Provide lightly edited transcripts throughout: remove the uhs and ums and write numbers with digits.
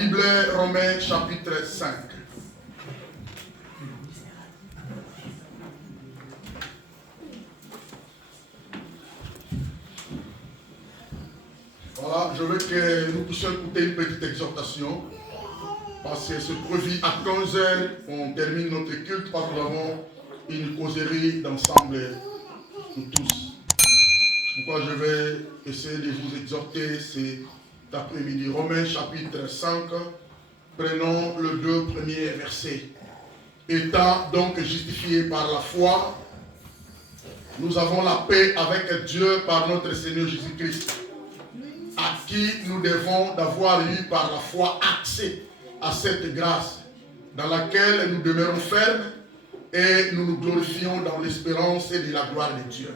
Bible, Romains chapitre 5. Voilà, je veux que nous puissions écouter une petite exhortation. Parce que ce prévu à 15h, on termine notre culte, parce que nous avons une causerie d'ensemble, nous tous. Pourquoi je vais essayer de vous exhorter cet après-midi. Romains chapitre 5, prenons le 2 premiers versets. Étant donc justifiés par la foi, nous avons la paix avec Dieu par notre Seigneur Jésus-Christ, à qui nous devons d'avoir eu par la foi accès à cette grâce dans laquelle nous demeurons fermes et nous nous glorifions dans l'espérance et de la gloire de Dieu.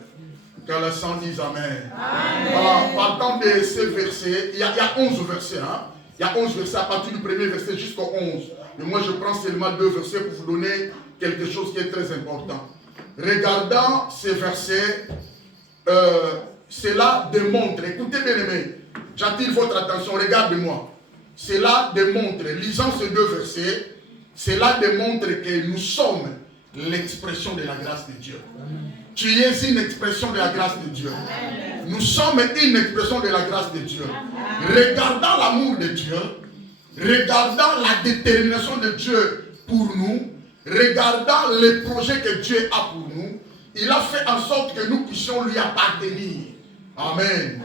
Que le sang dise Amen. Voilà, partant de ces versets, il y a 11 versets. Hein? Il y a 11 versets à partir du premier verset jusqu'au 11. Mais moi je prends seulement 2 versets pour vous donner quelque chose qui est très important. Regardant ces versets, cela démontre, écoutez bien aimés, j'attire votre attention, regardez-moi. Cela démontre, lisant ces 2 versets, cela démontre que nous sommes l'expression de la grâce de Dieu. Tu es une expression de la grâce de Dieu. Nous sommes une expression de la grâce de Dieu. Regardant l'amour de Dieu, regardant la détermination de Dieu pour nous, regardant les projets que Dieu a pour nous, il a fait en sorte que nous puissions lui appartenir. Amen.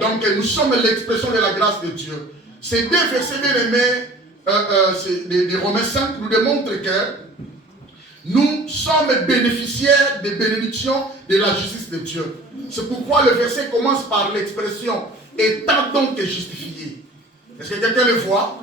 Donc nous sommes l'expression de la grâce de Dieu. Ces 2 versets bien aimés de Romains 5 nous démontrent que nous sommes bénéficiaires des bénédictions de la justice de Dieu. C'est pourquoi le verset commence par l'expression « étant donc justifié ». Est-ce que quelqu'un le voit?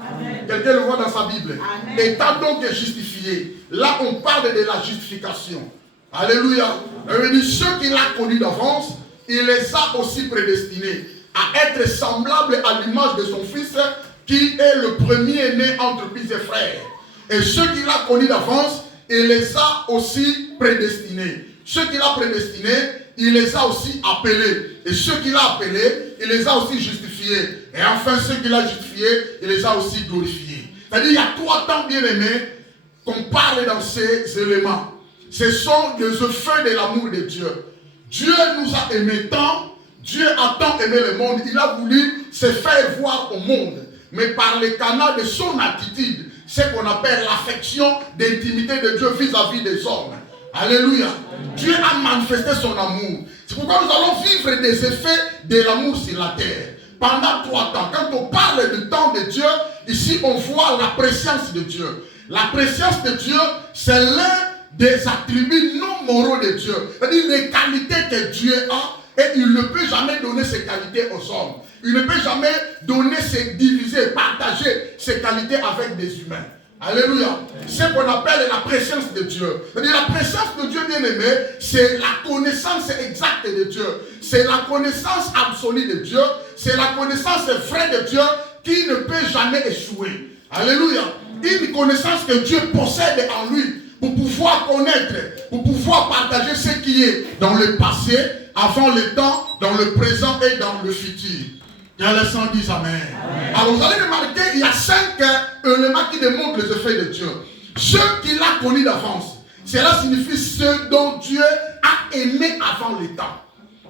Quelqu'un le voit dans sa Bible? Amen. Étant donc justifié. Là, on parle de la justification. Alléluia. Il dit, ceux qu'il a connus d'avance, il les a aussi prédestinés à être semblables à l'image de son Fils, qui est le premier-né entre plusieurs frères. Et ceux qu'il a connus d'avance, il les a aussi prédestinés. Ceux qu'il a prédestinés, il les a aussi appelés. Et ceux qu'il a appelés, il les a aussi justifiés. Et enfin, ceux qu'il a justifiés, il les a aussi glorifiés. C'est-à-dire, il y a 3 temps bien aimés qu'on parle dans ces éléments. Ce sont des effets de l'amour de Dieu. Dieu nous a aimés tant, Dieu a tant aimé le monde, il a voulu se faire voir au monde. Mais par le canal de son attitude, ce qu'on appelle l'affection d'intimité de Dieu vis-à-vis des hommes. Alléluia. Dieu a manifesté son amour. C'est pourquoi nous allons vivre des effets de l'amour sur la terre. Pendant 3 temps. Quand on parle du temps de Dieu, ici on voit la préscience de Dieu. La préscience de Dieu, c'est l'un des attributs non moraux de Dieu. C'est-à-dire les qualités que Dieu a, et il ne peut jamais donner ces qualités aux hommes. Il ne peut jamais donner, diviser, partager ses qualités avec des humains. Alléluia. C'est ce qu'on appelle la préscience de Dieu. C'est-à-dire la préscience de Dieu, bien aimé, c'est la connaissance exacte de Dieu. C'est la connaissance absolue de Dieu. C'est la connaissance vraie de Dieu qui ne peut jamais échouer. Alléluia. Une connaissance que Dieu possède en lui pour pouvoir connaître, pour pouvoir partager ce qui est dans le passé, avant le temps, dans le présent et dans le futur. Que les saints disent Amen. Alors vous allez remarquer, il y a 5 éléments qui démontrent les effets de Dieu. Ceux qu'il a connus d'avance, cela signifie ceux dont Dieu a aimé avant le temps.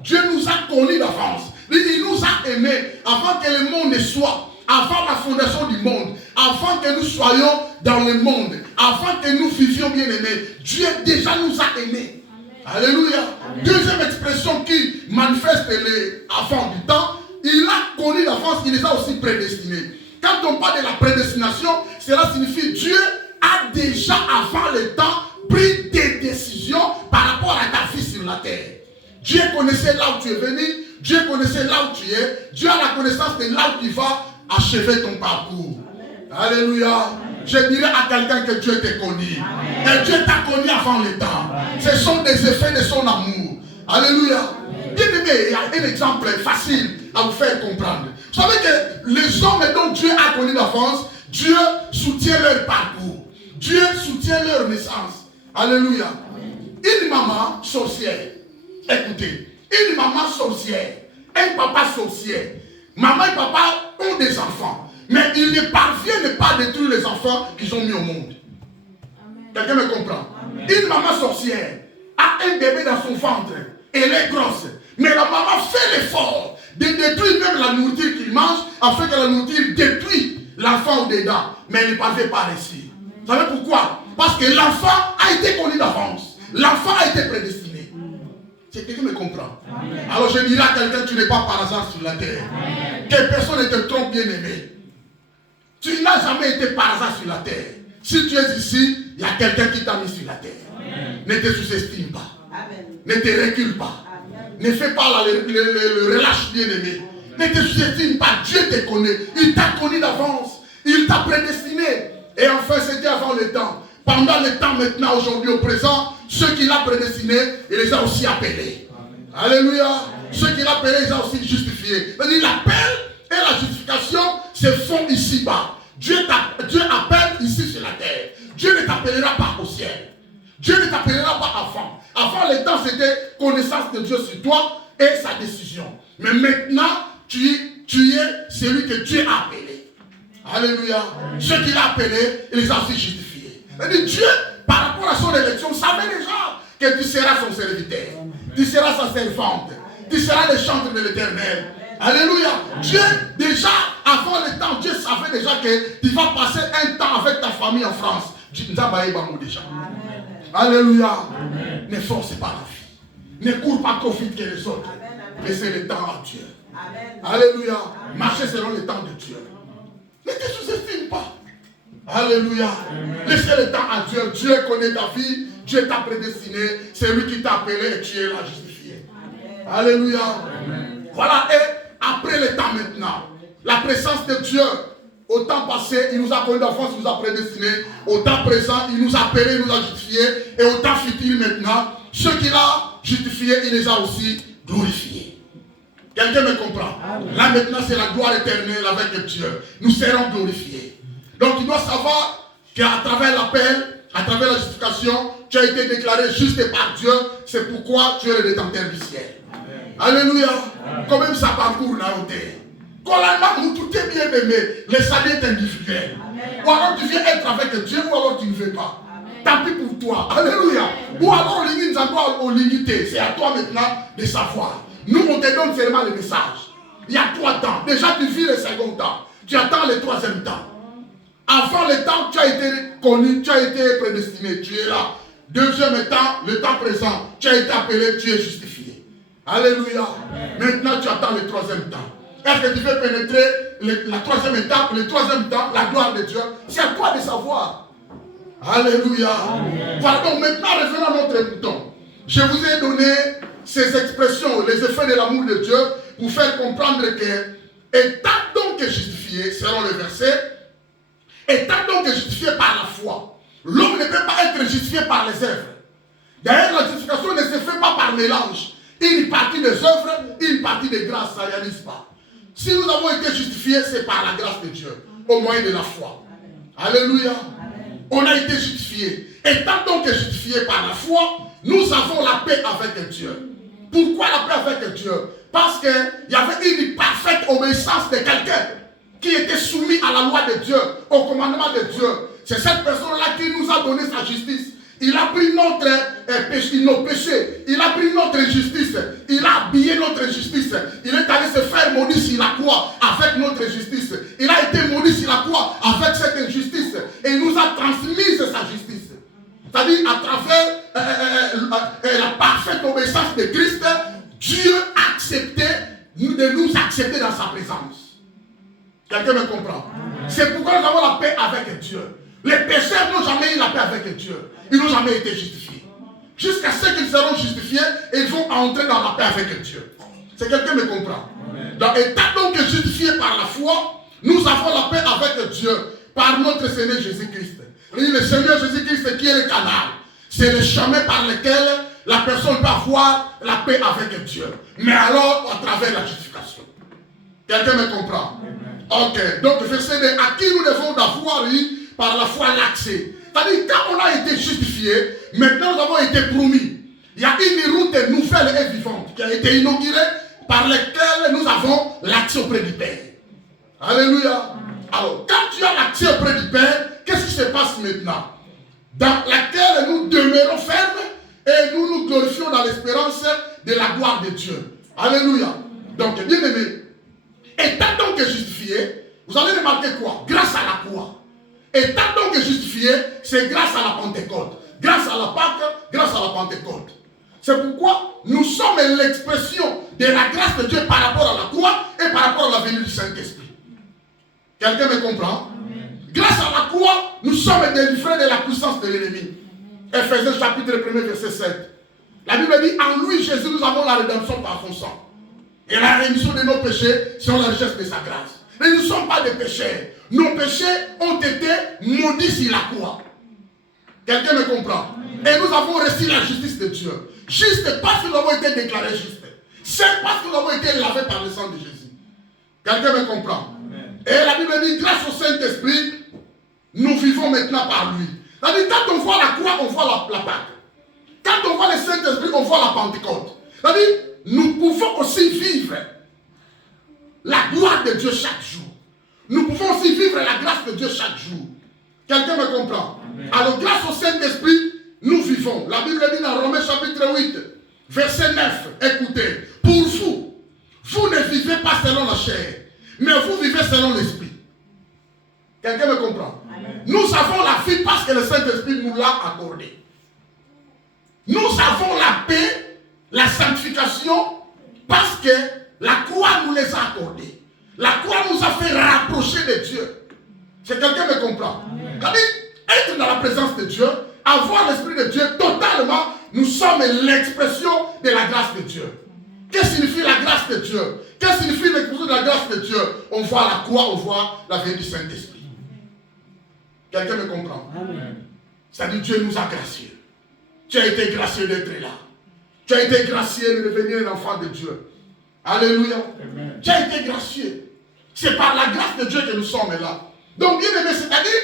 Dieu nous a connus d'avance. Il nous a aimés avant que le monde ne soit, avant la fondation du monde, avant que nous soyons dans le monde, avant que nous vivions bien aimés. Dieu déjà nous a aimés. Alléluia. Amen. Deuxième expression qui manifeste les avant du temps, il a connu d'avance, il les a aussi prédestinés. Quand on parle de la prédestination, cela signifie Dieu a déjà avant le temps pris des décisions par rapport à ta vie sur la terre. Dieu connaissait là où tu es venu, Dieu connaissait là où tu es, Dieu a la connaissance de là où tu vas achever ton parcours. Amen. Alléluia. Amen. Je dirais à quelqu'un que Dieu t'a connu. Amen. Et Dieu t'a connu avant le temps. Amen. Ce sont des effets de son amour. Alléluia. Bien aimé, il y a un exemple facile à vous faire comprendre. Vous savez que les hommes dont Dieu a connu d'avance, Dieu soutient leur parcours. Dieu soutient leur naissance. Alléluia. Amen. Une maman sorcière, écoutez, une maman sorcière, un papa sorcier, maman et papa ont des enfants. Mais ils ne parviennent pas à détruire les enfants qu'ils ont mis au monde. Quelqu'un me comprend? Amen. Une maman sorcière a un bébé dans son ventre. Elle est grosse. Mais la maman fait l'effort de détruire même la nourriture qu'il mange afin que la nourriture détruise l'enfant au-dedans. Mais elle ne parvient pas à réussir. Vous savez pourquoi? Parce que l'enfant a été connu d'avance. L'enfant a été prédestiné. C'est quelqu'un me comprend. Amen. Alors je dirais à quelqu'un, tu n'es pas par hasard sur la terre. Amen. Que personne ne te trompe, bien aimé. Tu n'as jamais été par hasard sur la terre. Si tu es ici, il y a quelqu'un qui t'a mis sur la terre. Amen. Ne te sous-estime pas. Amen. Ne te recule pas. Amen. Ne fais pas le relâche, bien aimé. Ne te sous-estime pas. Dieu te connaît. Il t'a connu d'avance. Il t'a prédestiné. Et enfin, c'était avant le temps. Pendant le temps maintenant, aujourd'hui, au présent, ceux qu'il a prédestinés, il les a aussi appelés. Amen. Alléluia. Amen. Ceux qu'il a appelés, il les a aussi justifiés. C'est-à-dire, l'appel et la justification se font ici-bas. Dieu appelle ici sur la terre. Dieu ne t'appellera pas au ciel. Dieu ne t'appellera pas avant. Avant le temps, c'était connaissance de Dieu sur toi et sa décision. Mais maintenant, tu es celui que Dieu a appelé. Alléluia. Ceux qu'il a appelés, il les a aussi justifiés. C'est-à-dire, Dieu, par rapport à son élection, savait déjà que tu seras son serviteur. Tu seras sa servante. Tu seras le chantre de l'Éternel. Alléluia. Dieu, déjà, avant le temps, Dieu savait déjà que tu vas passer un temps avec ta famille en France. Déjà. Alléluia. Amen. Ne force pas la vie. Ne cours pas trop vite que les autres. Laissez le temps à Dieu. Amen. Alléluia. Amen. Marchez selon le temps de Dieu. Ne te sous-estime pas. Alléluia. Amen. Laissez le temps à Dieu. Dieu connaît ta vie. Dieu t'a prédestiné. C'est lui qui t'a appelé et tu es là justifié. Amen. Alléluia. Amen. Voilà. Et après le temps maintenant, la présence de Dieu, au temps passé, il nous a connu d'avance, il nous a prédestinés. Au temps présent, il nous a appelés, il nous a justifiés. Et au temps futur maintenant, ceux qu'il a justifiés, il les a aussi glorifiés. Quelqu'un me comprend? Amen. Là maintenant, c'est la gloire éternelle avec Dieu. Nous serons glorifiés. Donc tu dois savoir qu'à travers l'appel, à travers la justification, tu as été déclaré juste par Dieu. C'est pourquoi tu es le détenteur du ciel. Amen. Alléluia. Amen. Quand même ça parcourt là haut. Quand la main tout est bien aimé, le salut est individuel. Ou alors tu viens être avec Dieu, ou alors tu ne veux pas. Amen. Tant pis pour toi. Alléluia. Amen. Ou alors c'est à toi maintenant de savoir. Nous, on te donne seulement le message. Il y a 3 temps. Déjà, tu vis le second temps. Tu attends le 3e temps. Avant le temps, tu as été connu, tu as été prédestiné. Tu es là. 2e temps, le temps présent. Tu as été appelé, tu es justifié. Alléluia. Amen. Maintenant, tu attends le 3e temps. Est-ce que tu veux pénétrer la 3e étape, le 3e temps, la gloire de Dieu? C'est à toi de savoir. Alléluia. Amen. Voilà, donc maintenant, revenons à notre bouton. Je vous ai donné ces expressions, les effets de l'amour de Dieu, pour faire comprendre que, étant donc justifié, selon le verset, étant donc justifié par la foi, l'homme ne peut pas être justifié par les œuvres. D'ailleurs, la justification ne se fait pas par mélange. Une partie des œuvres, une partie des grâces, ça ne réalise pas. Si nous avons été justifiés, c'est par la grâce de Dieu, au moyen de la foi. Amen. Alléluia. Amen. On a été justifiés. Étant donc justifiés par la foi, nous avons la paix avec Dieu. Pourquoi la paix avec Dieu? Parce qu'il y avait une parfaite obéissance de quelqu'un qui était soumis à la loi de Dieu, au commandement de Dieu. C'est cette personne-là qui nous a donné sa justice. Il a pris notre nos péchés. Il a pris notre justice. Il a habillé notre justice. Il est allé se faire maudire sur la croix avec notre justice. Il a été maudit sur la croix avec cette injustice. Et il nous a transmis sa justice. C'est-à-dire à travers la parfaite obéissance de Christ, Dieu a accepté de nous accepter dans sa présence. Quelqu'un me comprend? C'est pourquoi nous avons la paix avec Dieu. Les pécheurs n'ont jamais eu la paix avec Dieu. Ils n'ont jamais été justifiés. Jusqu'à ce qu'ils seront justifiés, ils vont entrer dans la paix avec Dieu. C'est quelqu'un me comprend? Donc, étant donc justifiés par la foi, nous avons la paix avec Dieu par notre Seigneur Jésus-Christ. Le Seigneur Jésus-Christ qui est le canal. C'est le chemin par lequel la personne peut avoir la paix avec Dieu. Mais alors, à travers la justification. Quelqu'un me comprend? Ok. Donc, verset 2, à qui nous devons d'avoir eu par la foi l'accès. C'est-à-dire, quand on a été justifié, maintenant nous avons été promis. Il y a une route nouvelle et vivante qui a été inaugurée par laquelle nous avons l'accès auprès du Père. Alléluia. Alors, quand tu as l'accès auprès du Père, qu'est-ce qui se passe maintenant? Dans laquelle nous demeurons fermes et nous nous glorifions dans l'espérance de la gloire de Dieu. Alléluia. Donc, bien aimé, étant donc justifié, vous allez remarquer quoi? Grâce à la croix. Étant donc justifié, c'est grâce à la Pentecôte. Grâce à la Pâque, grâce à la Pentecôte. C'est pourquoi nous sommes l'expression de la grâce de Dieu par rapport à la croix et par rapport à la venue du Saint-Esprit. Quelqu'un me comprend? Grâce à la croix, nous sommes délivrés de la puissance de l'ennemi. Ephésiens chapitre 1, verset 7. La Bible dit, en lui, Jésus, nous avons la rédemption par son sang. Et la rémission de nos péchés, c'est la richesse de sa grâce. Mais nous ne sommes pas des pécheurs. Nos péchés ont été maudits sur la croix. Quelqu'un me comprend? Et nous avons reçu la justice de Dieu. Juste parce que nous avons été déclarés justes. C'est parce que nous avons été lavés par le sang de Jésus. Quelqu'un me comprend? Amen. Et la Bible dit, grâce au Saint-Esprit, nous vivons maintenant par lui. C'est-à-dire, quand on voit la croix, on voit la Pâque. Quand on voit le Saint-Esprit, on voit la Pentecôte. C'est-à-dire, nous pouvons aussi vivre la gloire de Dieu chaque jour. Nous pouvons aussi vivre la grâce de Dieu chaque jour. Quelqu'un me comprend? Amen. Alors, grâce au Saint-Esprit, nous vivons. La Bible dit dans Romains chapitre 8, verset 9, écoutez, pour vous, vous ne vivez pas selon la chair, mais vous vivez selon l'Esprit. Quelqu'un me comprend? Amen. Nous avons la vie parce que le Saint-Esprit nous l'a accordé. Nous avons la paix, la sanctification, parce que la croix nous les a accordés. La croix nous a fait rapprocher de Dieu. C'est quelqu'un me comprend? C'est-à-dire, être dans la présence de Dieu, avoir l'Esprit de Dieu totalement, nous sommes l'expression de la grâce de Dieu. Qu'est-ce que signifie la grâce de Dieu? Qu'est-ce que signifie l'expression de la grâce de Dieu? On voit la croix, on voit la venue du Saint-Esprit. Quelqu'un me comprend? C'est-à-dire, Dieu nous a graciés. Tu as été gracieux d'être là. Tu as été gracieux de devenir un enfant de Dieu. Alléluia. Amen. Tu as été gracieux. C'est par la grâce de Dieu que nous sommes là. Donc, bien aimé, c'est-à-dire,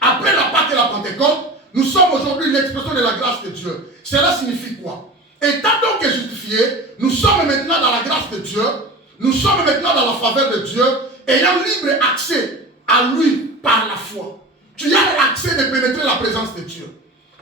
après la Pâque et la Pentecôte, nous sommes aujourd'hui l'expression de la grâce de Dieu. Cela signifie quoi? Étant donc justifiés, nous sommes maintenant dans la grâce de Dieu, nous sommes maintenant dans la faveur de Dieu, ayant libre accès à lui par la foi. Tu as l'accès de pénétrer la présence de Dieu.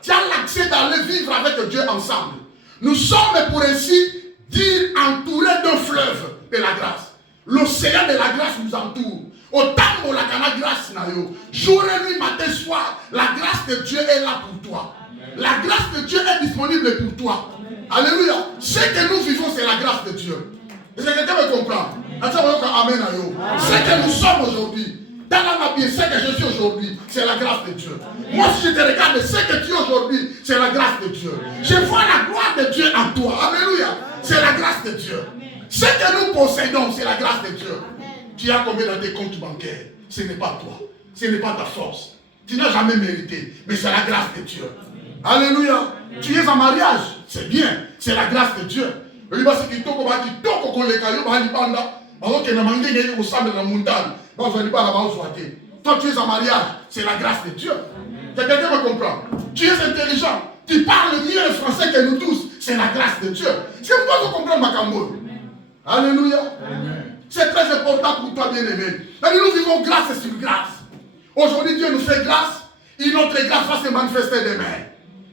Tu as l'accès d'aller vivre avec Dieu ensemble. Nous sommes pour ainsi dire entourés d'un fleuve de la grâce. L'océan de la grâce nous entoure. Autant la cana grâce na yo. Jour et nuit, matin, soir, la grâce de Dieu est là pour toi. Amen. La grâce de Dieu est disponible pour toi. Amen. Alléluia. Ce que nous vivons, c'est la grâce de Dieu. Est-ce que quelqu'un me comprend? Amen. Ce que nous sommes aujourd'hui, dans la vie, ce que je suis aujourd'hui, c'est la grâce de Dieu. Amen. Moi, si je te regarde, ce que tu es aujourd'hui, c'est la grâce de Dieu. Amen. Je vois la gloire de Dieu en toi. Alléluia. C'est la grâce de Dieu. Amen. Ce que nous possédons, c'est la grâce de Dieu. Amen. Tu as combien dans tes comptes bancaires? Ce n'est pas toi. Ce n'est pas ta force. Tu n'as jamais mérité. Mais c'est la grâce de Dieu. Amen. Alléluia. Amen. Tu es en mariage. C'est bien. C'est la grâce de Dieu. Toi, tu es en mariage. C'est la grâce de Dieu. Quelqu'un me comprend? Tu es intelligent. Tu parles mieux le français que nous tous. C'est la grâce de Dieu. C'est pourquoi tu comprends ma cambo. Alléluia. Amen. C'est très important pour toi, bien-aimé. Nous vivons grâce sur grâce. Aujourd'hui, Dieu nous fait grâce. Et notre grâce va se manifester demain.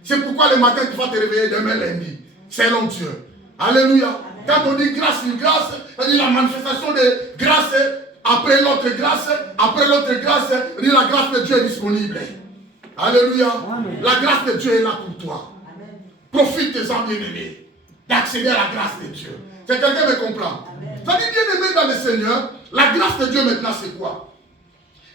C'est pourquoi le matin, tu vas te réveiller demain lundi. Selon Dieu. Alléluia. Quand on dit grâce sur grâce, c'est la manifestation de grâce après l'autre grâce. Après l'autre grâce, la grâce de Dieu est disponible. Alléluia. Amen. La grâce de Dieu est là pour toi. Profite-en, bien-aimé, d'accéder à la grâce de Dieu. C'est quelqu'un me comprend? Ça dit, bien-aimé dans le Seigneur, la grâce de Dieu maintenant c'est quoi?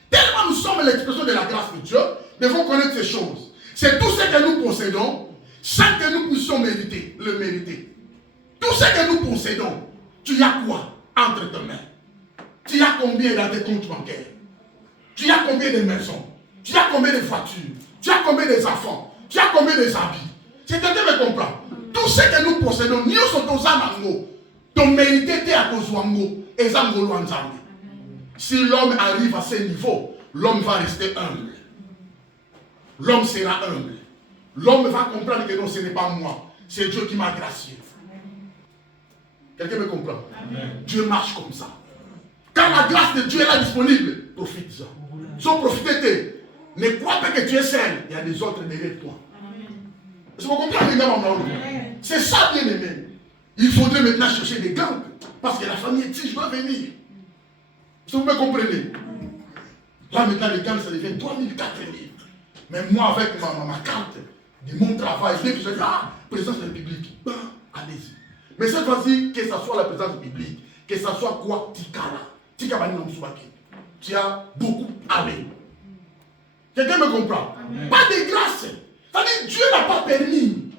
Tellement nous sommes l'expression de la grâce de Dieu, nous devons connaître ces choses. C'est tout ce que nous possédons, sans que nous puissions le mériter. Tout ce que nous possédons, tu as quoi entre tes mains? Tu as combien dans tes comptes bancaires? Tu as combien de maisons? Tu as combien de voitures? Tu as combien d'enfants? Tu as combien d'habits? C'est quelqu'un me comprend? Tout ce que nous possédons, nous sommes tous en amour. Ton mérité est à cause de et si l'homme arrive à ce niveau, l'homme va rester humble. L'homme sera humble. L'homme va comprendre que non, ce n'est pas moi. C'est Dieu qui m'a gracié. Quelqu'un me comprend? Amen. Dieu marche comme ça. Quand la grâce de Dieu est là disponible, profite-en. Sans profiter, ne crois pas que tu es seul. Il y a des autres derrière toi. Est-ce que vous comprenez? C'est ça, bien aimé. Il faudrait maintenant chercher des gangs. Parce que la famille exige, je dois venir. Est-ce que vous me comprenez? Là maintenant, les gangs, ça devient 3000, 4000. Mais moi, avec ma carte de mon travail, dès que je dis, présence de public, ben, allez-y. Mais cette fois-ci, que ce soit la présence publique, que ce soit quoi, Tikara, tu as beaucoup allé. Quelqu'un me comprend? Amen. Pas de grâce. C'est-à-dire, Dieu n'a pas permis.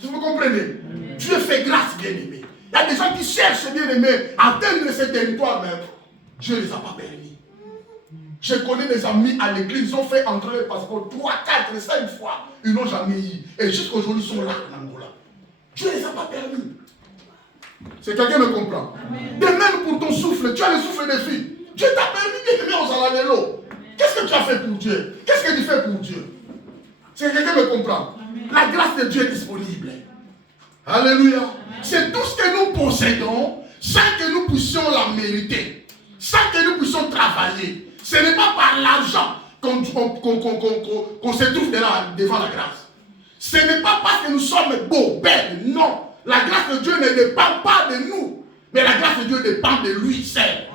Si vous comprenez? Amen. Dieu fait grâce, bien aimé. Il y a des gens qui cherchent, bien aimé, à atteindre ce territoire, mais Dieu ne les a pas permis. Je connais des amis à l'église, ils ont fait entrer le passeport 3, 4, 5 fois. Ils n'ont jamais eu. Et jusqu'aujourd'hui, ils sont là en Angola. Dieu ne les a pas permis. C'est quelqu'un me comprend? Amen. De même pour ton souffle, tu as le souffle des filles. Dieu t'a permis de venir aux Alanello. Qu'est-ce que tu as fait pour Dieu? Qu'est-ce que tu fais pour Dieu? C'est quelqu'un me comprend? Amen. La grâce de Dieu est disponible. Alléluia. C'est tout ce que nous possédons sans que nous puissions la mériter, sans que nous puissions travailler. Ce n'est pas par l'argent qu'on se trouve devant la grâce. Ce n'est pas parce que nous sommes beaux, belles, non. La grâce de Dieu ne dépend pas de nous, mais la grâce de Dieu dépend de lui seul.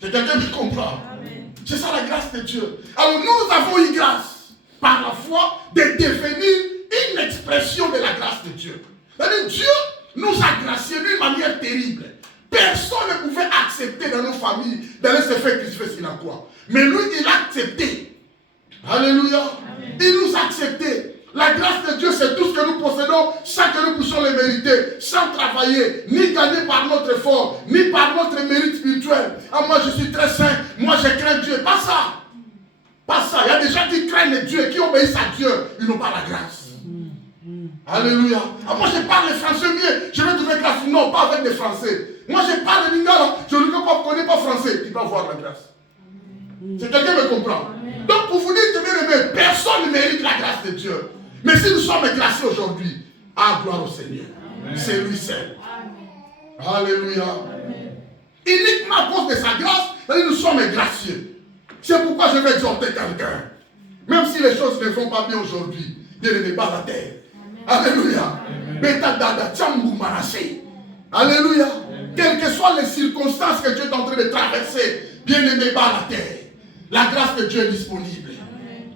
C'est quelqu'un qui comprend. Amen. C'est ça la grâce de Dieu. Alors nous avons eu grâce par la foi de devenir une expression de la grâce de Dieu. C'est-à-dire Dieu nous a graciés d'une manière terrible. Personne ne pouvait accepter dans nos familles d'aller se faire crucifier sur la croix. Mais lui, il a accepté. Alléluia. Amen. Il nous a accepté. La grâce de Dieu, c'est tout ce que nous possédons sans que nous puissions le mériter, sans travailler, ni gagner par notre effort, ni par notre mérite spirituel. Ah, moi, je suis très saint, moi, je crains Dieu. Pas ça. Pas ça. Il y a des gens qui craignent Dieu, qui obéissent à Dieu. Ils n'ont pas la grâce. Alléluia. Ah, moi, je parle le français mieux. Je vais trouver grâce. Non, pas avec des Français. Moi, je parle le lingala. Je ne connais pas français. Tu vas voir la grâce. C'est quelqu'un qui me comprend. Amen. Donc, pour vous dire que bien aimé, personne ne mérite la grâce de Dieu. Mais si nous sommes graciés aujourd'hui, gloire au Seigneur. Amen. C'est lui seul. Amen. Alléluia. Amen. Uniquement à cause de sa grâce, nous sommes gracieux. C'est pourquoi je vais exhorter quelqu'un. Même si les choses ne vont pas bien aujourd'hui, Dieu ne met pas la terre. Alléluia. Alléluia. Quelles que soient les circonstances que Dieu est en train de traverser, bien aimé par la terre, la grâce de Dieu est disponible.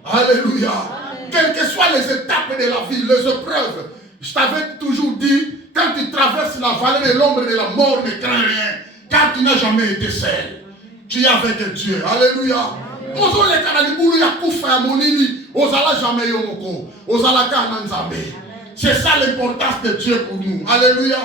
Amen. Alléluia. Amen. Quelles que soient les étapes de la vie, les épreuves, je t'avais toujours dit, quand tu traverses la vallée de l'ombre de la mort, ne crains rien, car tu n'as jamais été seul. Tu es avec Dieu. Alléluia. C'est ça l'importance de Dieu pour nous. Alléluia.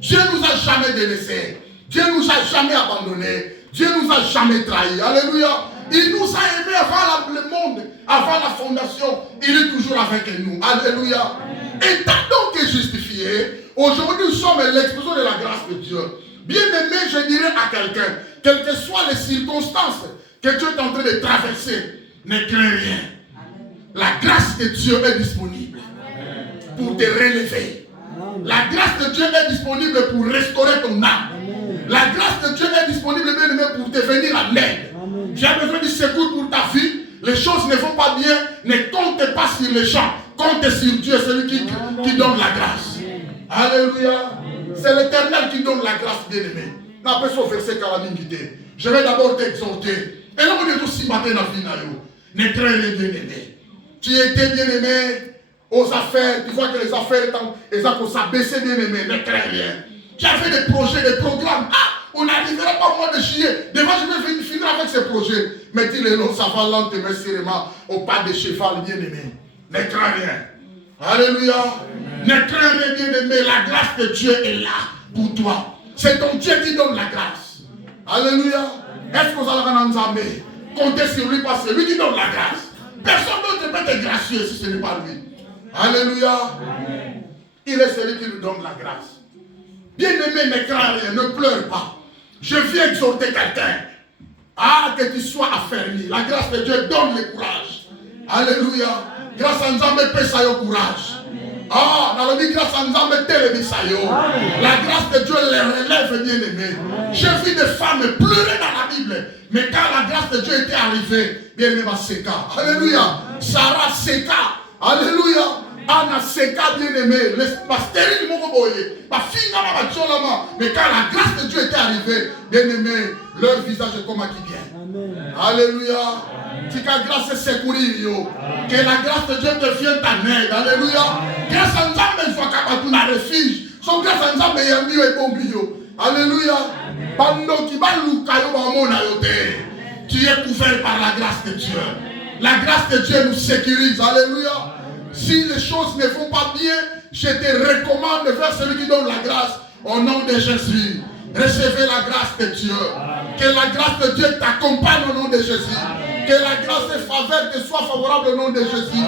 Dieu nous a jamais délaissés. Dieu nous a jamais abandonnés. Dieu nous a jamais trahis. Alléluia. Il nous a aimés avant le monde, avant la fondation. Il est toujours avec nous. Alléluia. Étant donc justifiés, aujourd'hui nous sommes l'expression de la grâce de Dieu. Bien aimé, je dirais à quelqu'un, quelles que soient les circonstances que Dieu est en train de traverser, ne crains rien. La grâce de Dieu est disponible pour te relever. La grâce de Dieu est disponible pour restaurer ton âme. La grâce de Dieu est disponible bien aimé pour te venir en aide. Tu as besoin de secours pour ta vie. Les choses ne vont pas bien. Ne compte pas sur les gens. Compte sur Dieu, celui qui donne la grâce. Alléluia. C'est l'Éternel qui donne la grâce, bien aimé. Je vais d'abord t'exhorter. Et là, on est aussi matin dans la vie. Ne crains rien, bien aimé. Tu étais bien aimé aux affaires. Tu vois que les affaires, elles ont baissé, bien aimé. Ne crains rien. Tu as fait des projets, des programmes. On n'arrivera pas au mois de juillet. Demain, je vais finir avec ces projets. Mais dis-le, non, ça va lentement, sérieusement, au pas de cheval, bien aimé. Ne crains rien. Alléluia. Amen. Ne crains rien, bien aimé. La grâce de Dieu est là pour toi. C'est ton Dieu qui donne la grâce. Alléluia. Est-ce que vous allez en ensemble? Comptez sur lui parce que c'est lui qui donne la grâce. Personne d'autre ne peut être gracieux si ce n'est pas lui. Alléluia. Amen. Il est celui qui nous donne la grâce. Bien aimé, ne crains rien, ne pleure pas. Je viens exhorter quelqu'un. Que tu sois affermi. La grâce de Dieu donne le courage. Alléluia. Grâce à nous, on peut ça au courage. Ah, dans le grâce à nous a mis la grâce de Dieu les relève, bien aimé. J'ai vu des femmes pleurer dans la Bible. Mais quand la grâce de Dieu était arrivée, bien aimé, Seka. Alléluia. Sarah Seka. Alléluia. Anna Seka, bien aimé. Ma stérile, mon boye. Ma fille, mais quand la grâce de Dieu était arrivée, bien aimé, leur visage est comme qui vient. Alléluia. Que la grâce est secourir. Que la grâce de Dieu te vienne ta aide. Alléluia. Grâce à nous, une fois qu'on a un refuge. Son grâce à nous, il y a mieux et bon bio. Alléluia. Tu es couvert par la grâce de Dieu. La grâce de Dieu nous sécurise. Alléluia. Si les choses ne vont pas bien, je te recommande de faire celui qui donne la grâce au nom de Jésus. Recevez la grâce de Dieu. Que la grâce de Dieu t'accompagne au nom de Jésus. Que la grâce et faveur te soit favorable au nom de Jésus.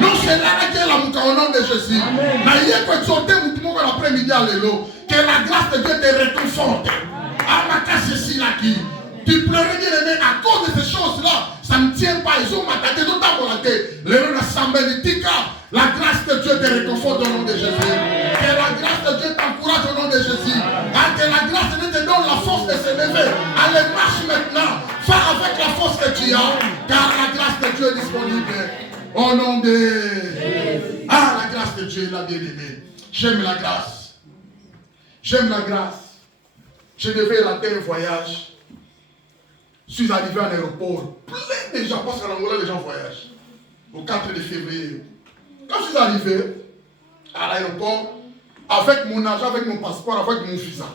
Non, c'est là que la mouka au nom de Jésus. Que la grâce de Dieu te réconforte. Tu pleurais bien aimé à cause de ces choses-là. Ça ne tient pas. Ils ont m'attaqué tout à l'heure. La grâce de Dieu te réconforte au nom de Jésus. Que la grâce de Dieu t'encourage au nom de Jésus. Que la grâce de Dieu te donne la force de se lever. Allez, marche maintenant. Va avec la force que tu as. Car la grâce de Dieu est disponible. Au nom de... Ah, la grâce de Dieu, la bien-aimée. J'aime la grâce. J'aime la grâce. Je devais rater un voyage. Je suis arrivé à l'aéroport. Plein de gens, parce qu'en Angola, les gens voyagent. Au 4 février. Quand je suis arrivé à l'aéroport, avec mon argent, avec mon passeport, avec mon visa,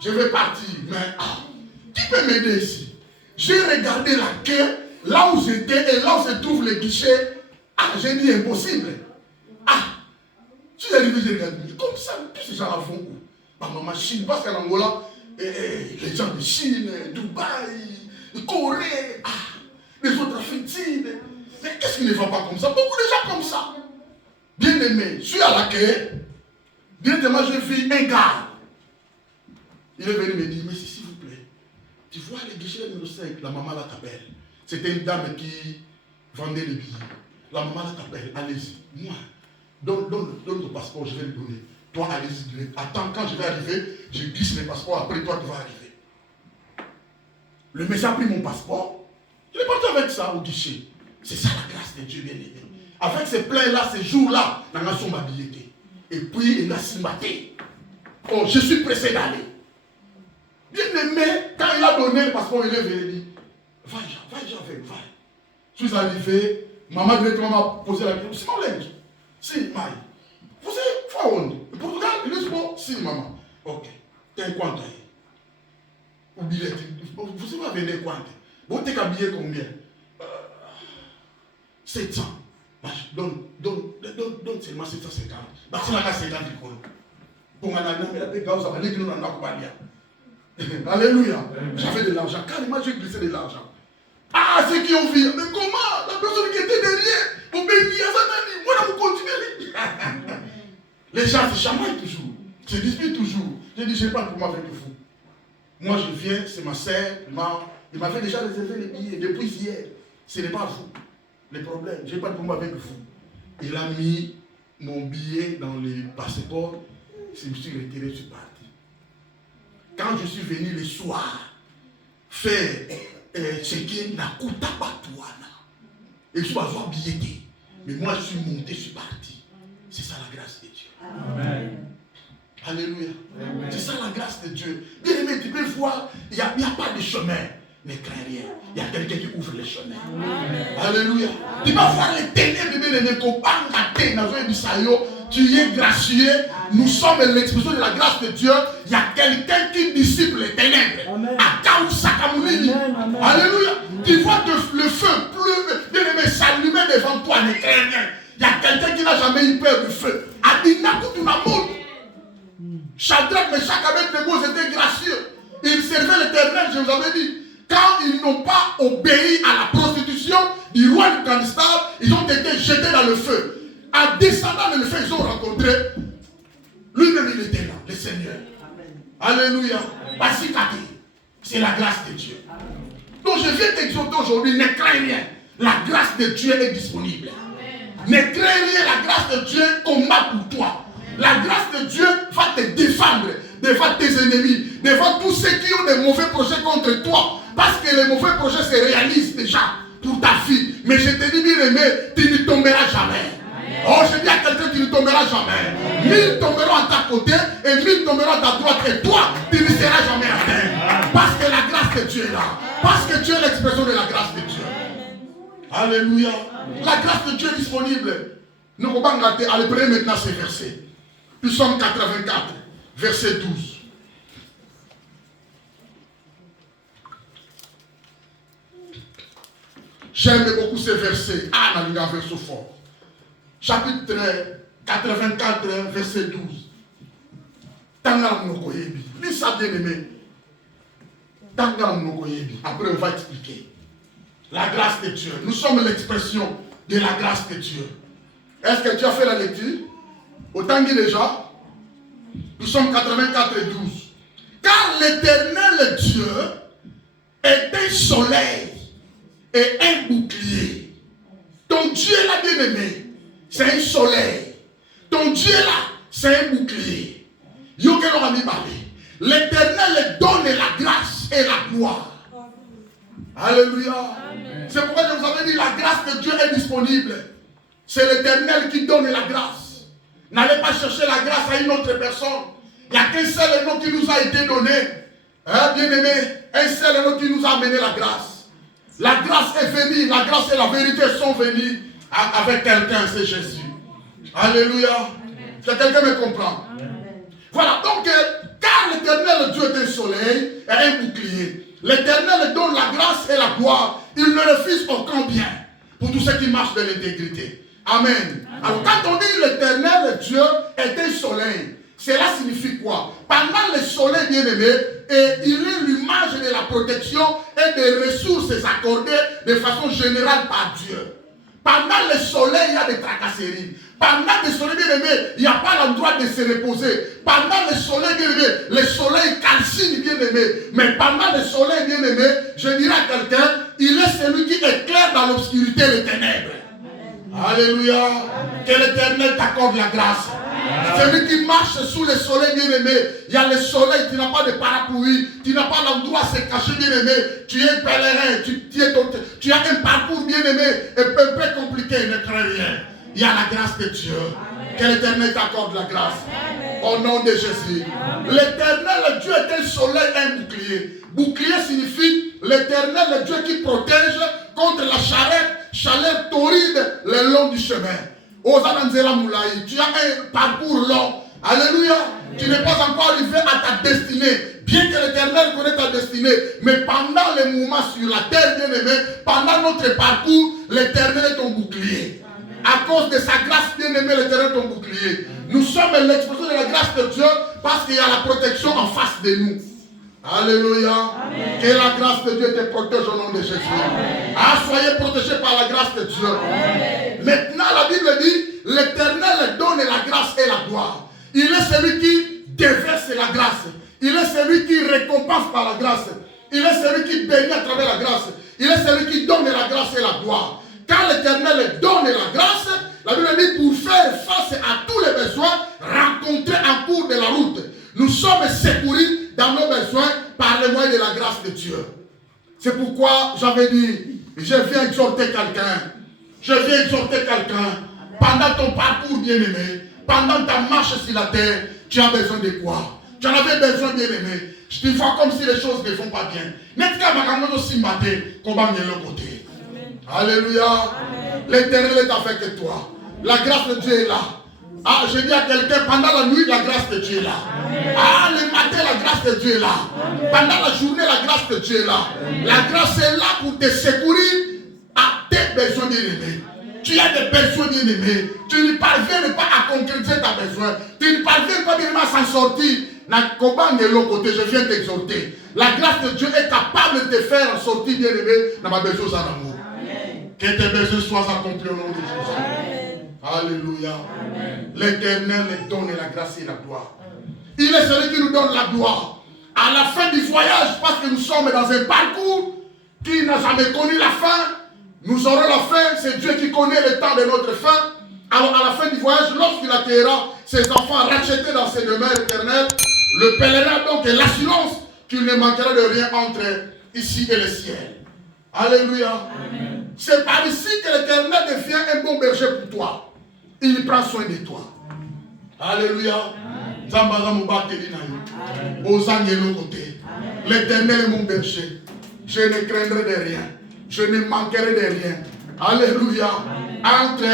je vais partir. Mais qui peut m'aider ici? J'ai regardé la queue, là où j'étais et là où se trouve le guichet. J'ai dit impossible. Je suis arrivé, j'ai regardé. Comme ça, tous ces gens-là vont où? Par ma Chine, parce qu'en Angola, les gens de Chine, Dubaï, Corée, les autres Africains. Mais qu'est-ce qui ne va pas comme ça? Beaucoup de gens comme ça. Bien aimé, je suis à la quai. Directement, j'ai vu un gars. Il est venu me dire, mais s'il vous plaît, tu vois les guichets numéro 5, la maman là t'appelle. C'était une dame qui vendait les billets. La maman là t'appelle, allez-y. Moi, donne ton passeport, je vais le donner. Toi, allez-y. Attends, quand je vais arriver, je glisse mes passeports, après toi, tu vas arriver. Le monsieur a pris mon passeport. Il est parti avec ça au guichet. C'est ça la grâce de Dieu, bien aimé. Avec ces plans-là, ces jours-là, dans la sombre habilité. Et puis, il a simbaté. Oh, je suis pressé d'aller. Bien aimé, quand il a donné le passeport, il est venu, il dit, va, Jean, va. Je suis arrivé, maman directement m'a posé la question, c'est mon linge. Si, Maï. Vous savez, faut honte. Le Portugal, il est bon. Si, maman. Ok. T'es quoi, t'as? Ou billet. Vous savez, venir quoi? Vous t'es habillé combien? 700. Donne seulement 750. Bah, c'est la 50 euros. Pour un an, mais la paix, ça va aller que nous n'en avons pas bien. Alléluia. J'avais de l'argent. Carrément, j'ai glissé de l'argent. Ceux qui ont vu. Mais comment? La personne qui était derrière, on me dit, moi, on continue. Les gens se chamaillent toujours. Se disputent toujours. J'ai dit, je n'ai pas pour moi avec vous. Moi, je viens, c'est ma sœur. Il m'avait déjà réservé les billets depuis hier. Ce n'est pas vous. Les problèmes, je n'ai pas de problème avec vous. Il a mis mon billet dans le passeport. Je me suis retiré, je suis parti. Quand je suis venu le soir faire check-in, la Koutabatuana, et je suis avoir billetté. Mais moi, je suis monté, je suis parti. C'est ça la grâce de Dieu. Amen. Alléluia. Amen. C'est ça la grâce de Dieu. Bien aimé, tu peux voir, il n'y a pas de chemin. Ne crains rien. Il y a quelqu'un qui ouvre les chemins. Amen. Alléluia. Tu vas voir les ténèbres, bien aimé, tu es gracieux. Nous sommes l'expression de la grâce de Dieu. Il y a quelqu'un qui dissipe les ténèbres. Amen. Alléluia. Tu vois que le feu bien aimé, s'allumer devant toi, ne crains rien. Il y a quelqu'un qui n'a jamais eu peur du feu. Shadrach, Meshach, Abednego, étaient gracieux. Ils servaient l'Éternel, je vous avais dit. Quand ils n'ont pas obéi à la prostitution du roi du Kandistar, ils ont été jetés dans le feu. En descendant dans le feu, ils ont rencontré. Lui-même, il était là, le Seigneur. Amen. Alléluia. C'est la grâce de Dieu. Donc je viens t'exhorter aujourd'hui, ne crains rien. La grâce de Dieu est disponible. Ne crains rien, la grâce de Dieu combat pour toi. La grâce de Dieu va te défendre devant tes ennemis, devant tous ceux qui ont des mauvais projets contre toi. Parce que les mauvais projets se réalisent déjà pour ta vie. Mais je te dis, bien aimé, tu ne tomberas jamais. Oh, je dis à quelqu'un, tu ne tomberas jamais. 1000 tomberont à ta côté et 1000 tomberont à ta droite. Et toi, tu ne seras jamais atteint. Parce que la grâce de Dieu est là. Parce que tu es l'expression de la grâce de Dieu. Alléluia. La grâce de Dieu est disponible. Nous allons aller prendre maintenant ces versets. Psaume 84, verset 12. J'aime beaucoup ces versets. Ah, il y a un verset fort. Chapitre 84, verset 12. Lis ça bien aimé. Après, on va expliquer. La grâce de Dieu. Nous sommes l'expression de la grâce de Dieu. Est-ce que tu as fait la lecture? Autant dit déjà. Nous sommes 84 et 12. Car l'Éternel Dieu est un soleil et un bouclier. Ton Dieu là, bien aimé, c'est un soleil. Ton Dieu là, c'est un bouclier. L'Éternel donne la grâce et la gloire. Alléluia. C'est pourquoi je vous avais dit, la grâce de Dieu est disponible. C'est l'Éternel qui donne la grâce. N'allez pas chercher la grâce à une autre personne. Il n'y a qu'un seul nom qui nous a été donné. Hein, bien aimé, un seul nom qui nous a amené la grâce. La grâce est venue, la grâce et la vérité sont venues avec quelqu'un, c'est Jésus. Alléluia. Est-ce que quelqu'un me comprend? Voilà, donc, car l'Éternel Dieu est un soleil et un bouclier. L'Éternel donne la grâce et la gloire. Il ne refuse aucun bien pour tous ceux qui marchent de l'intégrité. Amen. Alors, quand on dit l'Éternel Dieu est un soleil, cela signifie quoi? Pendant le soleil bien-aimé, il est l'image de la protection et des ressources accordées de façon générale par Dieu. Pendant le soleil, il y a des tracasseries. Pendant le soleil bien-aimé, il n'y a pas l'endroit de se reposer. Pendant le soleil bien-aimé, le soleil calcine bien-aimé. Mais pendant le soleil bien-aimé, je dirais à quelqu'un, il est celui qui éclaire dans l'obscurité les ténèbres. Alléluia. Que l'Éternel t'accorde la grâce. Celui qui marche sous le soleil bien-aimé, il y a le soleil, tu n'as pas de parapluie, tu n'as pas l'endroit à se cacher bien-aimé, tu es un pèlerin, tu as un parcours bien-aimé, et peu compliqué, ne crains rien. Il y a la grâce de Dieu. Amen. Que l'Éternel t'accorde la grâce. Amen. Au nom de Jésus. L'Éternel Dieu est un soleil et un bouclier. Bouclier signifie l'Éternel Dieu qui protège contre la chaleur torride le long du chemin. Tu as un parcours long. Alléluia. Tu n'es pas encore arrivé à ta destinée. Bien que l'Éternel connaisse ta destinée. Mais pendant les mouvements sur la terre, bien aimé, pendant notre parcours, l'Éternel est ton bouclier. À cause de sa grâce, bien aimé, l'Éternel est ton bouclier. Nous sommes l'expression de la grâce de Dieu parce qu'il y a la protection en face de nous. Alléluia. Amen. Que la grâce de Dieu te protège au nom de Jésus. Amen. Ah, soyez protégés par la grâce de Dieu. Amen. Maintenant, la Bible dit, l'Éternel donne la grâce et la gloire. Il est celui qui déverse la grâce. Il est celui qui récompense par la grâce. Il est celui qui bénit à travers la grâce. Il est celui qui donne la grâce et la gloire. Quand l'Éternel donne la grâce, la Bible dit pour faire face à tous les besoins rencontrés en cours de la route. Nous sommes secourus dans nos besoins par le moyen de la grâce de Dieu. C'est pourquoi j'avais dit, je viens exhorter quelqu'un. Je viens exhorter quelqu'un. Pendant ton parcours bien-aimé, pendant ta marche sur la terre, tu as besoin de quoi? Tu en avais besoin bien-aimé. Je te vois comme si les choses ne vont pas bien. Alléluia. L'Éternel est avec toi. La grâce de Dieu est là. Ah, je dis à quelqu'un, pendant la nuit, la grâce de Dieu est là. Ah, le matin, la grâce de Dieu est là. Pendant la journée, la grâce de Dieu est là. La grâce est là pour te secourir à tes besoins bien-aimés. Tu as des besoins bien-aimés. Tu ne parviens pas à concrétiser ta besoin. Tu ne parviens pas bien à s'en sortir. Je viens t'exhorter. La grâce de Dieu est capable de te faire sortir bien-aimé dans ma besoin en amour. Que tes besoins soient accomplis au nom de Jésus. Alléluia. L'Éternel donne la grâce et la gloire. Il est celui qui nous donne la gloire. À la fin du voyage, parce que nous sommes dans un parcours qui n'a jamais connu la fin, Nous aurons la fin, c'est Dieu qui connaît le temps de notre fin. Alors à la fin du voyage, lorsqu'il accueillera ses enfants rachetés dans ses demeures éternelles, le pèlerin donc est l'assurance qu'il ne manquera de rien entre ici et le ciel. Alléluia. C'est par ici que l'Éternel devient un bon berger pour toi. Il prend soin de toi. Alléluia. L'Éternel est mon berger. Je ne craindrai de rien. Je ne manquerai de rien. Alléluia. Entre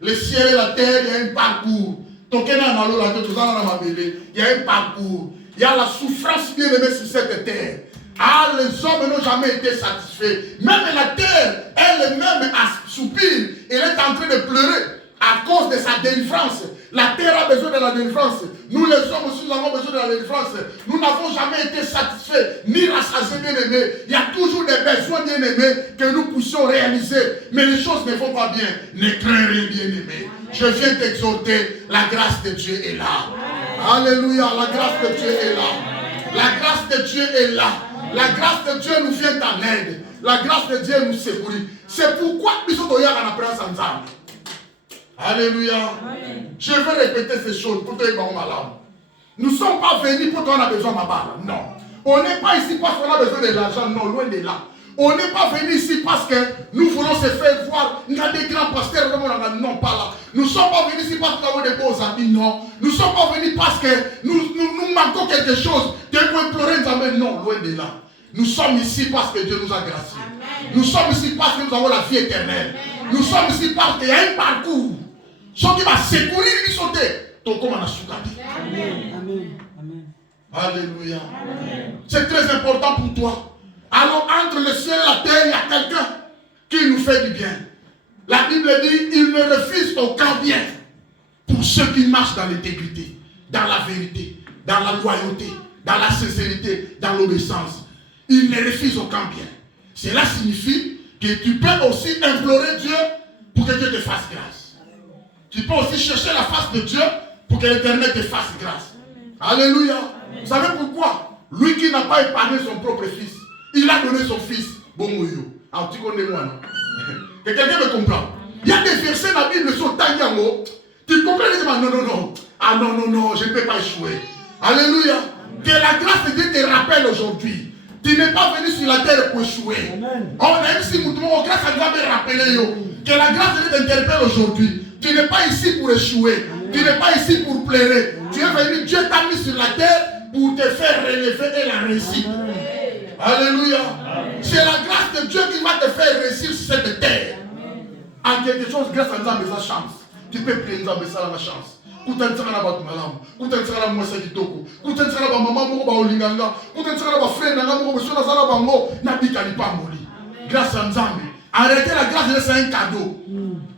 le ciel et la terre, il y a un parcours. Il y a un parcours. Il y a la souffrance bien aimée sur cette terre. Ah, les hommes n'ont jamais été satisfaits. Même la terre, elle-même soupire. Elle est en train de pleurer à cause de sa délivrance. La terre a besoin de la délivrance. Nous les hommes aussi, nous avons besoin de la délivrance. Nous n'avons jamais été satisfaits, ni rassasiés, bien aimés. Il y a toujours des besoins, bien aimés, que nous puissions réaliser. Mais les choses ne vont pas bien. Ne crains rien, bien aimé. Je viens t'exhorter. La grâce de Dieu est là. Alléluia. La grâce de Dieu est là. La grâce de Dieu est là. La grâce de Dieu nous vient en aide. La grâce de Dieu nous secourt. C'est pourquoi nous sommes en apparence ensemble. Alléluia. Amen. Je vais répéter ces choses pour te dire malade. Nous ne sommes pas venus pour toi, on a besoin de ma barre. Non. On n'est pas ici parce qu'on a besoin de l'argent. Non, loin de là. On n'est pas venu ici parce que nous voulons se faire voir. Il y a des grands pasteurs. Non, pas là. Nous ne sommes pas venus ici parce que nous avons des beaux amis. Non. Nous ne sommes pas venus parce que nous manquons quelque chose. Dieu peut implorer nous amène. Non, loin de là. Nous sommes ici parce que Dieu nous a graciés. Amen. Nous sommes ici parce que nous avons la vie éternelle. Amen. Nous sommes ici parce qu'il y a un parcours. Ce qui va secourir, il sauter. Donc, comme on a soukadi. Amen. Alléluia. C'est très important pour toi. Alors, entre le ciel et la terre, il y a quelqu'un qui nous fait du bien. La Bible dit, il ne refuse aucun bien pour ceux qui marchent dans l'intégrité, dans la vérité, dans la loyauté, dans la sincérité, dans l'obéissance. Il ne refuse aucun bien. Cela signifie que tu peux aussi implorer Dieu pour que Dieu te fasse grâce. Tu peux aussi chercher la face de Dieu pour que l'Éternel te fasse grâce. Alléluia. Amen. Vous savez pourquoi? Lui qui n'a pas épargné son propre fils, il a donné son fils. Bon, alors tu connais moi, non? Que quelqu'un me comprend. Il y a des versets dans la Bible sur Tanyango. Tu comprends les gens? Non. Ah non, je ne peux pas échouer. Alléluia. Que la grâce de Dieu te rappelle aujourd'hui. Tu n'es pas venu sur la terre pour échouer. Amen. On a ici, grâce à Dieu, me rappeler. Que la grâce de Dieu t'interpelle aujourd'hui. Tu n'es pas ici pour échouer. Tu n'es pas ici pour pleurer. Tu es venu, Dieu t'a mis sur la terre pour te faire relever et la réussite. Alléluia. C'est la grâce de Dieu qui va te faire réussir sur cette terre. En quelque chose, grâce à Dieu, sa chance. Tu peux prier, Dieu, ça la chance. Grâce à Dieu. Arrêtez la grâce de Dieu, c'est un cadeau.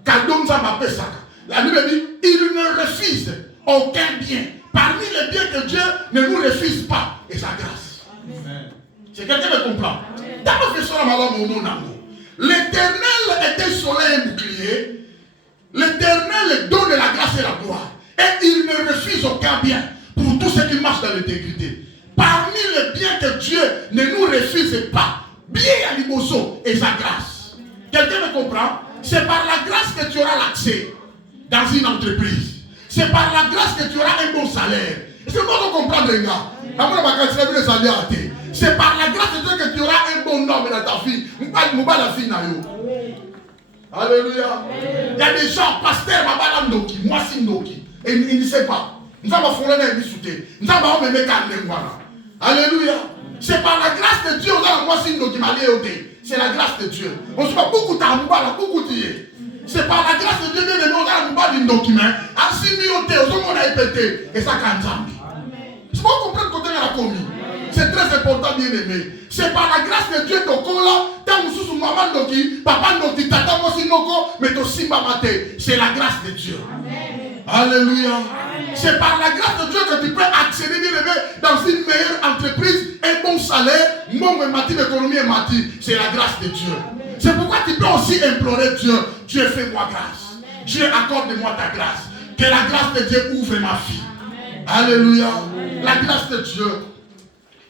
Cadeau, nous avons appelé ça. La Bible dit, il ne refuse aucun bien. Parmi les biens que Dieu ne nous refuse pas, et sa grâce. C'est quelqu'un qui me comprend. Dans notre version, l'Éternel est un soleil et un bouclier. L'Éternel donne la grâce et la gloire. Et il ne refuse aucun bien pour tous ceux qui marchent dans l'intégrité. Parmi les biens que Dieu ne nous refuse pas, bien à l'imoso et sa grâce. Quelqu'un me comprend? C'est par la grâce que tu auras l'accès dans une entreprise. C'est par la grâce que tu auras un bon salaire. C'est bon de comprendre les gars. C'est par la grâce de Dieu que tu auras un bon homme dans ta vie. Alléluia. Il y a des gens, pasteur, moi si Ndoki. Et il ne sait pas. Nous avons fondé un bisouté. Nous avons même alléluia. C'est par la grâce de Dieu, moi si Ndoki m'a lié. C'est la grâce de Dieu. On se voit beaucoup de beaucoup de. C'est par la grâce de Dieu que nous avons dit document. Et ça c'est pour comprendre côté de la commis. C'est très important, bien aimé. C'est par la grâce de Dieu que nous maman doki, papa doki, tata mosi noko, mais aussi mamate. C'est la grâce de Dieu. Alléluia. C'est par la grâce de Dieu que tu peux accéder, bien aimé, dans une meilleure entreprise, un bon salaire, mon mati, l'économie est mati. C'est la grâce de Dieu. C'est pourquoi tu peux aussi implorer Dieu. Dieu, fais-moi grâce. Dieu, accorde-moi ta grâce. Que la grâce de Dieu ouvre ma vie. Alléluia. La grâce de Dieu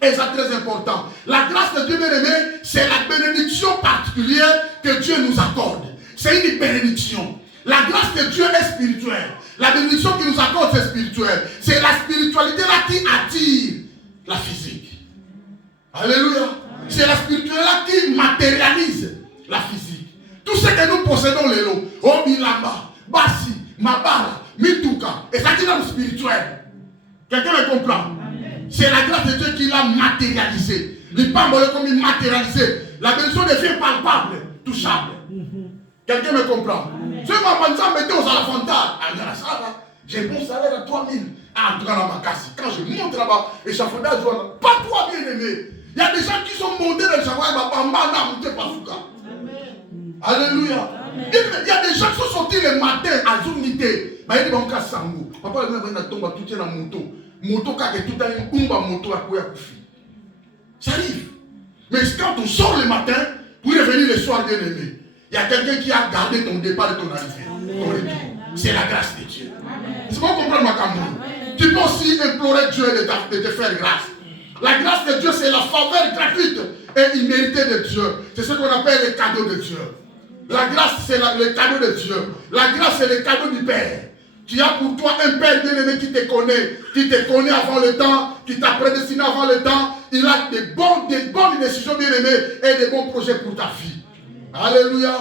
Et c'est très important. La grâce de Dieu, bien-aimé, c'est la bénédiction particulière que Dieu nous accorde. C'est une bénédiction. La grâce de Dieu est spirituelle. La bénédiction qu'il nous accorde, c'est spirituel. C'est la spiritualité là qui attire la physique. Alléluia. C'est la spiritualité là qui matérialise la physique. Tout ce que nous possédons, les lots, Omilamba, Bassi, Mabara, Mituka, et ça qui est dans le spirituel. Quelqu'un me comprend? C'est la grâce de Dieu qui l'a matérialisé. Les pas comme il matérialisé. La bénédiction devient palpable, touchable. Quelqu'un me comprend? Ce moment, ça mettait aux avantages. J'ai bon salaire à 3000. Ah, en tout cas, dans ma casse. Quand je monte là-bas, échafaudage, pas toi, bien-aimé. Il y a des gens qui sont montés dans le chafaudage, Alléluia. Il y a des gens qui sont sortis le matin à Zunité. Il y a des gens qui sont sortis. Papa, il y a des gens qui sont moto. Moto, quand il y a une moto à quoi ça arrive. Mais quand on sort le matin, pour revenir le soir, bien-aimé, il y a quelqu'un qui a gardé ton départ de ton arrivée. C'est la grâce de Dieu. C'est bon comprendre ma caméra. Tu peux aussi implorer Dieu de te faire grâce. La grâce de Dieu, c'est la faveur gratuite et imméritée de Dieu. C'est ce qu'on appelle le cadeau de Dieu. La grâce, c'est le cadeau de Dieu. La grâce, c'est le cadeau du Père. Tu as pour toi un Père bien-aimé qui te connaît avant le temps, qui t'a prédestiné avant le temps. Il a des bonnes décisions bien-aimées et des bons projets pour ta vie. Alléluia.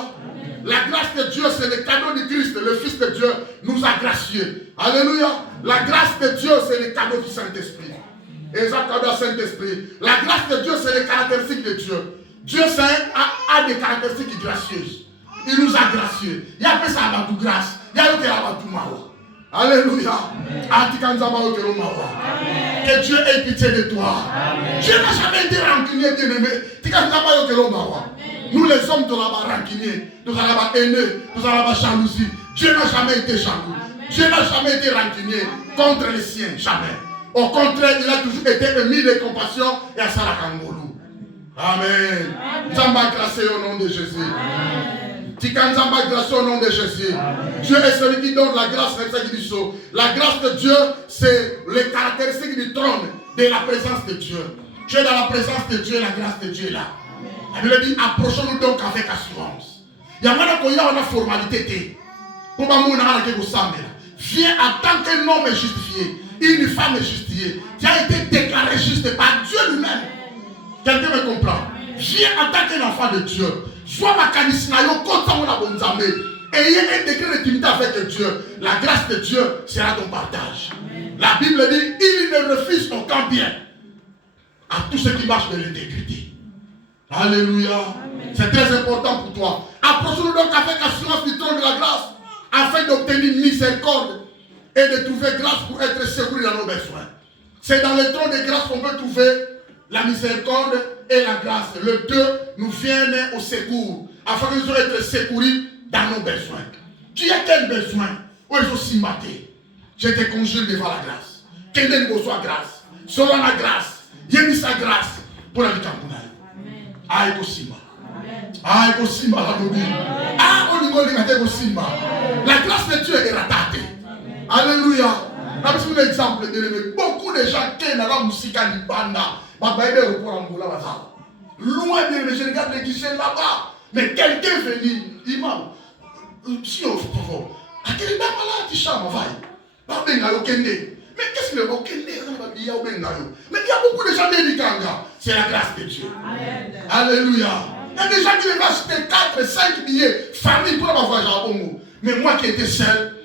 La grâce de Dieu, c'est le cadeau du Christ, le Fils de Dieu nous a graciés. Alléluia. La grâce de Dieu, c'est le cadeau du Saint-Esprit. Et ça, cadeau du Saint-Esprit. La grâce de Dieu, c'est les caractéristiques de Dieu. Dieu a des caractéristiques gracieuses. Il nous a gracieux. Il y a pas ça à la grâce. Il y a le Mawa. Alléluia. Que Dieu ait pitié de toi. Amen. Dieu n'a jamais été rancunier, bien-aimé. Nous les hommes, nous avons rancunier, nous avons haineux, nous avons jalousie. Dieu n'a jamais été jaloux. Dieu n'a jamais été rancunier contre les siens, jamais. Au contraire, il a toujours été émis de compassion et à Sarakangolou. Amen. Zamba grâce au nom de Jésus. Tikanzamba grâce au nom de Jésus. Dieu est celui qui donne la grâce. La grâce de Dieu, c'est les caractéristiques du trône de la présence de Dieu. Tu es dans la présence de Dieu, la grâce de Dieu est là. La Bible dit, approchons-nous donc avec assurance. Il y a une formalité. Viens en tant qu'un homme est justifié, une femme est justifiée. Tu as été déclaré juste par Dieu lui-même. Quelqu'un me comprend? Viens en tant qu'un enfant de Dieu. Sois ma canisinayo, contre mon abonzamé. Ayez un degré d'intimité avec Dieu. La grâce de Dieu sera ton partage. La Bible dit, il ne refuse aucun bien à tous ceux qui marchent de l'intégrité. Alléluia. C'est très important pour toi. Approchons-nous donc avec assurance du trône de la grâce afin d'obtenir miséricorde et de trouver grâce pour être secouru dans nos besoins. C'est dans le trône de grâce qu'on peut trouver la miséricorde et la grâce. Les deux nous viennent au secours afin que nous soyons être secourus dans nos besoins. Tu as quel besoin? Où est-ce aussi maté? Je te conjure devant la grâce. Qu'elle nous soit grâce. Selon la grâce. Il y a sa grâce pour la vie. Ah, Simba. Ah, Simba, la Bobi. Ah, Simba. La grâce de Dieu est ratée. Alléluia. Je vais un exemple. Beaucoup de gens qui sont dans la musique à Libanda, loin de je regarde les guichets là-bas. Mais quelqu'un venu, imam, si on fait, à quel moment là, tu chantes, va. Mais qu'est-ce que le mot Kende? Mais il y a beaucoup de gens délicats. C'est la grâce de Dieu. Alléluia. Il y a des gens qui veulent acheter 4, 5 billets, famille pour avoir voyage à Bongo. Mais moi qui étais seul,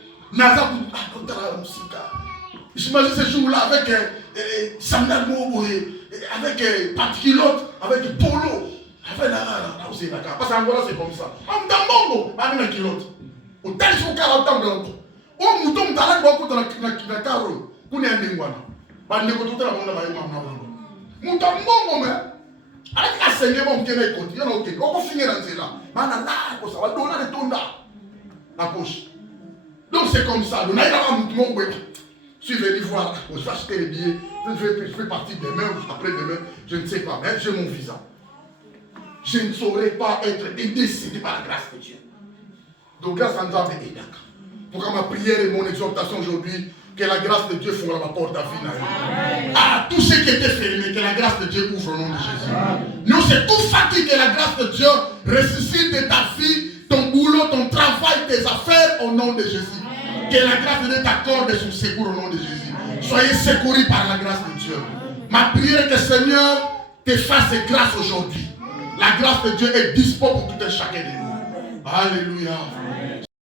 j'imagine ce jour-là avec Samuel Mobo, avec Patrilote, avec Polo. Parce qu'en Angola c'est comme ça. On t'a Bongo, avec un kilote. On t'a dit son caractère en blanc. On mouton, t'as l'air beaucoup dans la carreau. On est un dingwana. On est tout à l'heure. Mouton Bongo, mais. Avec la seigneur, on tient les côtes. Il y en a ok. On va finir dans ce là. Maintenant, là, ça va donner des tonda. La poche. Donc c'est comme ça. On a un mouton. Je suis venu voir. Je vais acheter les billets. Je fais partie demain ou après-demain. Je ne sais pas. Mais j'ai mon visa. Je ne saurais pas être décidé par la grâce de Dieu. Donc grâce à nous avons aidé. Pourquoi ma prière et mon exhortation aujourd'hui, que la grâce de Dieu fera la porte à vie. Ah, tout ce qui était fermé, que la grâce de Dieu ouvre au nom de Jésus. Nous, c'est tout fatigué que la grâce de Dieu ressuscite de ta vie, ton boulot, ton travail, tes affaires au nom de Jésus. Que la grâce de Dieu t'accorde son secours au nom de Jésus. Soyez secourus par la grâce de Dieu. Ma prière est que le Seigneur te fasse grâce aujourd'hui. La grâce de Dieu est dispo pour tout un chacun de nous. Alléluia.